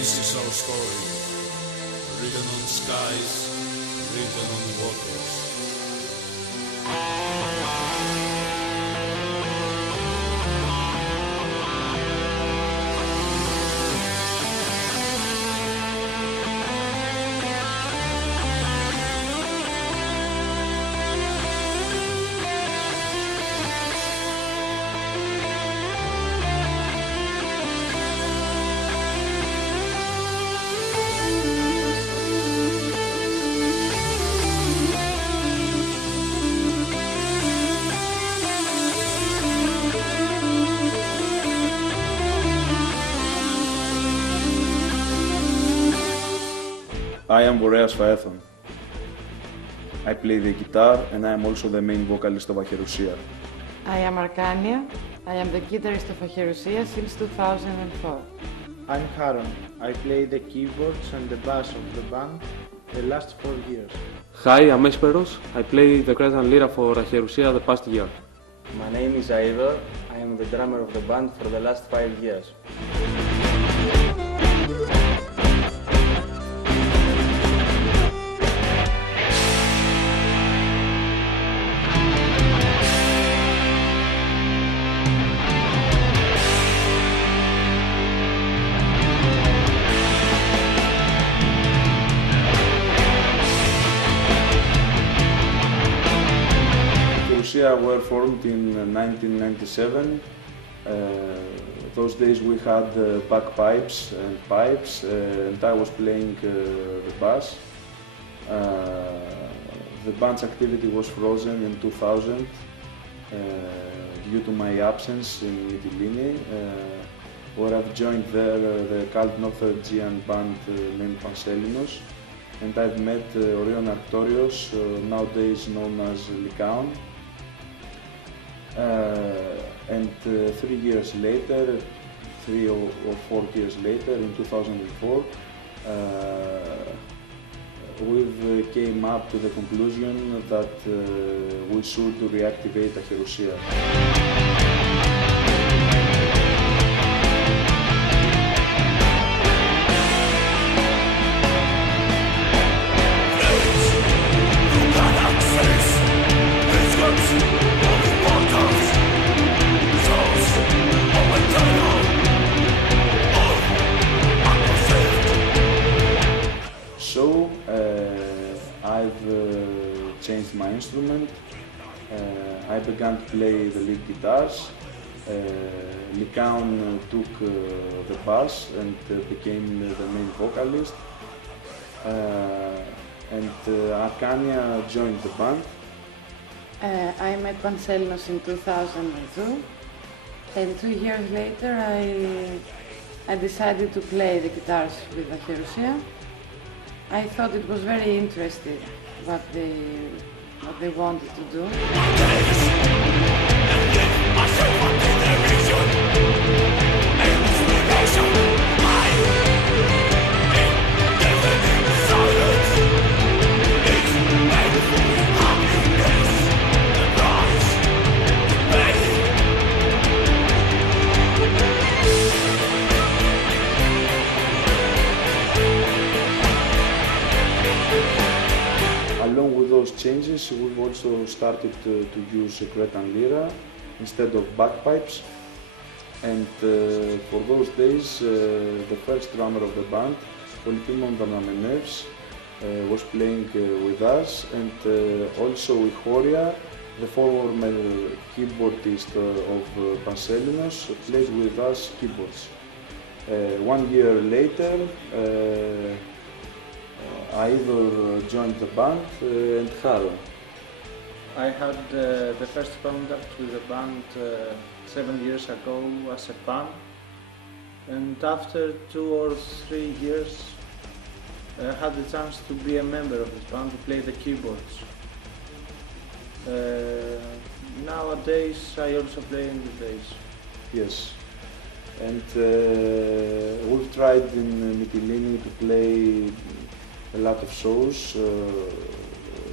This is our story, written on skies, written on waters. I am Boreas Faethon. I play the guitar and I am also the main vocalist of Aherusia. I am Arcania. I am the guitarist of Aherusia since 2004. I'm Haron. I play the keyboards and the bass of the band the last 4 years. Hi, I'm Esperos. I play the Cretan Lyra for Aherusia the past year. My name is Aidor. I am the drummer of the band for the last 5 years. Aherusia were formed in 1997. Those days we had bagpipes and pipes, and I was playing the bass. The band's activity was frozen in 2000 due to my absence in Mytilene, where I've joined the cult North Aegean band named Pansellinos, and I've met Orion Arctorios, nowadays known as Lycaon. And 3 years later, 3 or 4 years later, in 2004, we came up to the conclusion that we should reactivate Aherusia. So I've changed my instrument. I began to play the lead guitars. Lycaon took the bass and became the main vocalist. And Arcania joined the band. I met Pansellinos in 2002, and 2 years later I decided to play the guitars with Aherusia. I thought it was very interesting what they wanted to do. Along with those changes, we've also started to use Cretan Lyra instead of bagpipes. And for those days, the first drummer of the band, Polykimon Danamenevs, was playing with us, and also Ehoria, the former keyboardist of Pansellinos, played with us keyboards. 1 year later, Aidor joined the band and Haron. I had the first contact with the band 7 years ago as a fan, and after 2 or 3 years I had the chance to be a member of this band, to play the keyboards. Nowadays I also play in the bass. Yes, and we've tried in Mytilene to play a lot of shows,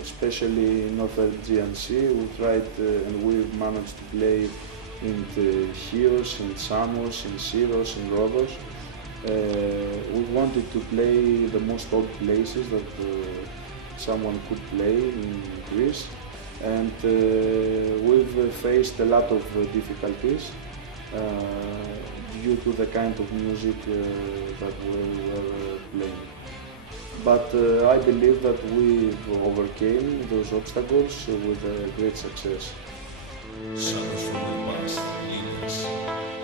especially in North Aegean Sea. We tried and we've managed to play in the HAGIOS, in Samos, in Syros, in Rhodos. We wanted to play the most odd places that someone could play in Greece, and we've faced a lot of difficulties due to the kind of music that we were playing. But I believe that we overcame those obstacles with great success. Sounds from the past, LILLA's.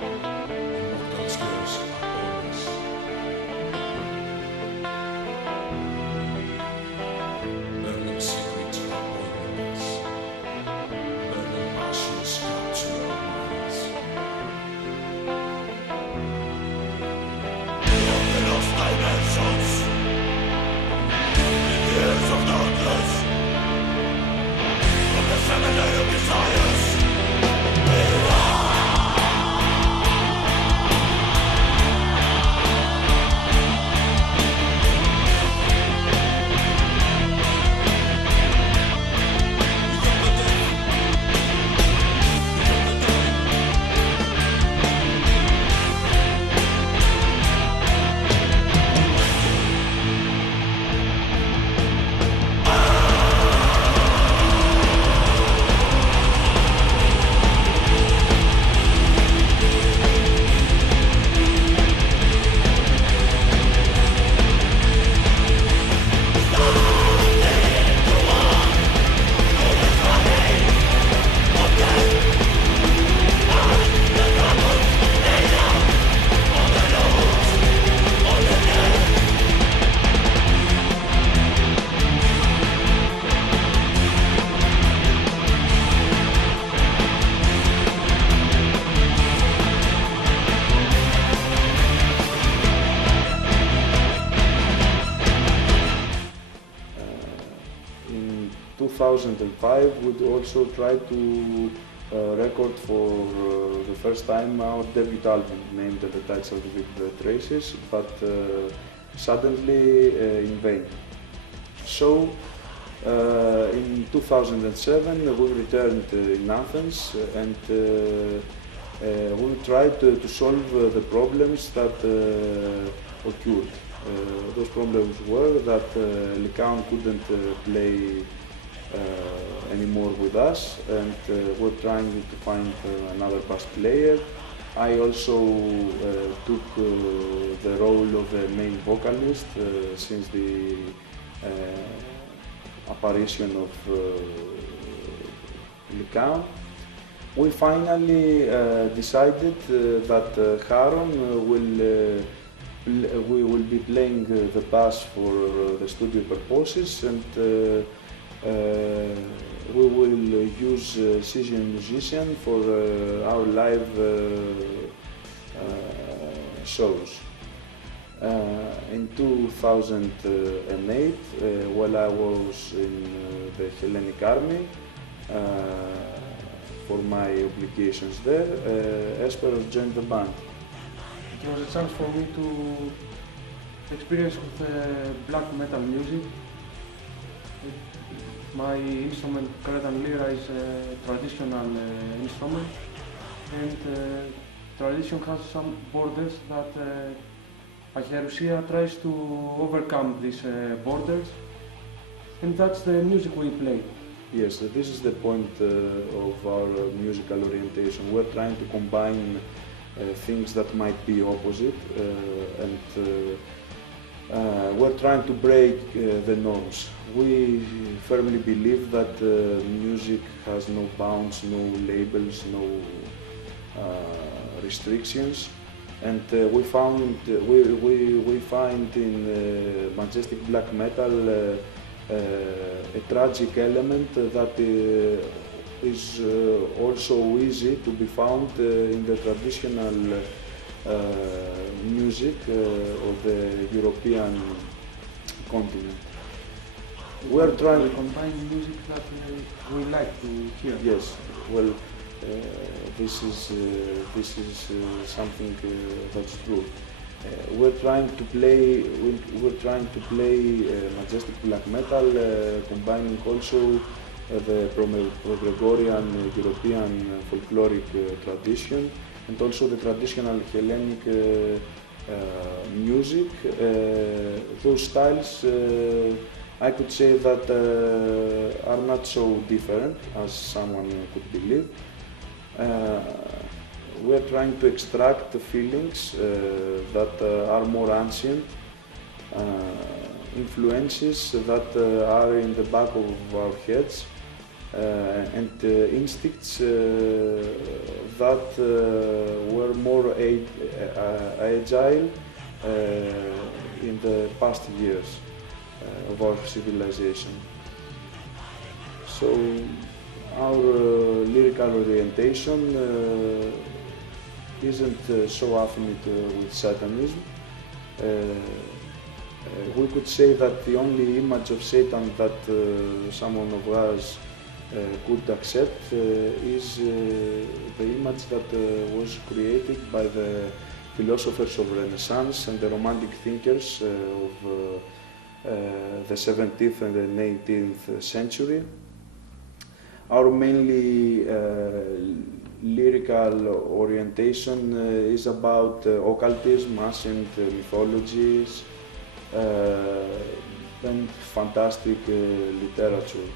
Immortal scales are always. Burning secrets are always. Burning passions capture our minds. From the lost dimensions, in years of darkness, from the cemetery of desires. In 2005, we also tried to record for the first time our debut album, named The Title of the Traces, but suddenly in vain. So, in 2007, we returned in Athens and we tried to solve the problems that occurred. Those problems were that Lycaon couldn't play anymore with us, and we're trying to find another bass player. I also took the role of the main vocalist since the apparition of Lycaon. We finally decided that Haron we will be playing the bass for the studio purposes, and we will use seasoned musician for our live shows. In 2008, while I was in the Hellenic Army, for my obligations there, Esperos joined the band. It was a chance for me to experience with black metal music. My instrument, Cretan Lyra, is a traditional instrument, and tradition has some borders that Aherusia tries to overcome these borders, and that's the music we play. Yes, this is the point of our musical orientation. We're trying to combine things that might be opposite, and we're trying to break the norms. We firmly believe that music has no bounds, no labels, no restrictions, and we find in majestic black metal a tragic element that is also easy to be found in the traditional music of the European continent. We're trying to combine music that we like to hear. Yes, well, this is something that's true. We're trying to play majestic black metal, combining also the Gregorian European folkloric tradition, and also the traditional Hellenic music. Those styles, I could say that are not so different as someone could believe. We're trying to extract the feelings that are more ancient, influences that are in the back of our heads, and instincts that were more agile in the past years of our civilization. So our lyrical orientation isn't so affiliate with Satanism. We could say that the only image of Satan that someone of us could accept is the image that was created by the philosophers of Renaissance and the Romantic thinkers of the 17th and the 18th century. Our mainly lyrical orientation is about occultism, ancient mythologies, and fantastic literature.